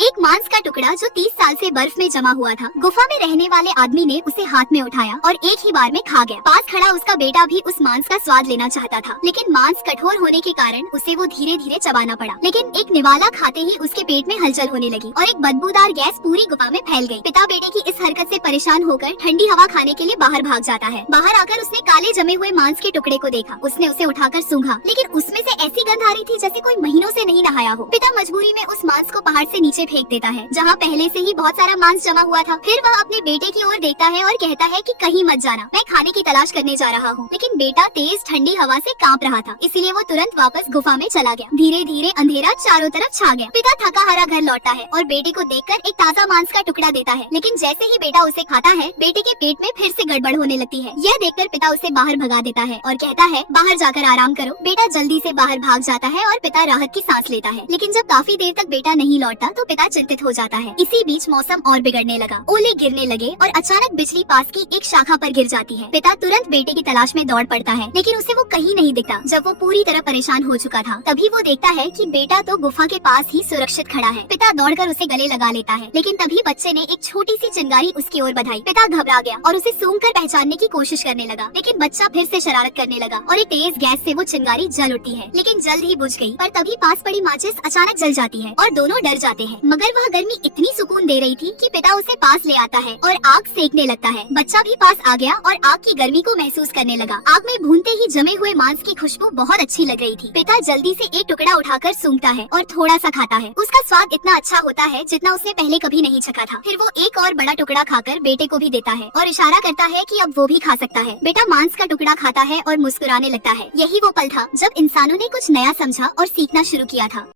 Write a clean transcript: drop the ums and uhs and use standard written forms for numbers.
एक मांस का टुकड़ा जो 30 साल से बर्फ में जमा हुआ था, गुफा में रहने वाले आदमी ने उसे हाथ में उठाया और एक ही बार में खा गया। पास खड़ा उसका बेटा भी उस मांस का स्वाद लेना चाहता था, लेकिन मांस कठोर होने के कारण उसे वो धीरे धीरे चबाना पड़ा। लेकिन एक निवाला खाते ही उसके पेट में हलचल होने लगी और एक बदबूदार गैस पूरी गुफा में फैल गई। पिता बेटे की इस हरकत से परेशान होकर ठंडी हवा खाने के लिए बाहर भाग जाता है। बाहर आकर उसने काले जमे हुए मांस के टुकड़े को देखा। उसने उसे उठाकर सूंघा, लेकिन उसमें से ऐसी गंध आ रही थी जैसे कोई महीनों से नहीं नहाया हो। पिता मजबूरी में उस मांस को पहाड़ से नीचे फेंक देता है, जहाँ पहले से ही बहुत सारा मांस जमा हुआ था। फिर वह अपने बेटे की ओर देखता है और कहता है कि कहीं मत जाना, मैं खाने की तलाश करने जा रहा हूँ। लेकिन बेटा तेज ठंडी हवा से कांप रहा था, इसलिए वो तुरंत वापस गुफा में चला गया। धीरे धीरे अंधेरा चारों तरफ छा गया। पिता थका हारा घर लौटता है और बेटे को देखकर एक ताजा मांस का टुकड़ा देता है, लेकिन जैसे ही बेटा उसे खाता है, बेटे के पेट में फिर से गड़बड़ होने लगती है। यह देखकर पिता उसे बाहर भगा देता है और कहता है, बाहर जाकर आराम करो। बेटा जल्दी से बाहर भाग जाता है और पिता राहत की सांस लेता है। लेकिन जब काफी देर तक बेटा नहीं लौटता तो पिता चिंतित हो जाता है। इसी बीच मौसम और बिगड़ने लगा, ओले गिरने लगे और अचानक बिजली पास की एक शाखा पर गिर जाती है। पिता तुरंत बेटे की तलाश में दौड़ पड़ता है, लेकिन उसे वो कहीं नहीं दिखता। जब वो पूरी तरह परेशान हो चुका था, तभी वो देखता है कि बेटा तो गुफा के पास ही सुरक्षित खड़ा है। पिता दौड़कर उसे गले लगा लेता है, लेकिन तभी बच्चे ने एक छोटी सी चिंगारी उसकी ओर बढ़ाई। पिता घबरा गया और उसे सूंघकर पहचानने की कोशिश करने लगा, लेकिन बच्चा फिर से शरारत करने लगा और एक तेज गैस से वो चिंगारी जल उठती है, लेकिन जल्द ही बुझ गई। पर तभी पास पड़ी माचिस अचानक जल जाती है और दोनों डर जाते हैं। मगर वह गर्मी इतनी सुकून दे रही थी कि पिता उसे पास ले आता है और आग सेकने लगता है। बच्चा भी पास आ गया और आग की गर्मी को महसूस करने लगा। आग में भूनते ही जमे हुए मांस की खुशबू बहुत अच्छी लग रही थी। पिता जल्दी से एक टुकड़ा उठाकर सूंघता है और थोड़ा सा खाता है। उसका स्वाद इतना अच्छा होता है जितना उसने पहले कभी नहीं चखा था। फिर वो एक और बड़ा टुकड़ा खाकर बेटे को भी देता है और इशारा करता है कि अब वो भी खा सकता है। बेटा मांस का टुकड़ा खाता है और मुस्कुराने लगता है। यही वो पल था जब इंसानों ने कुछ नया समझा और सीखना शुरू किया था।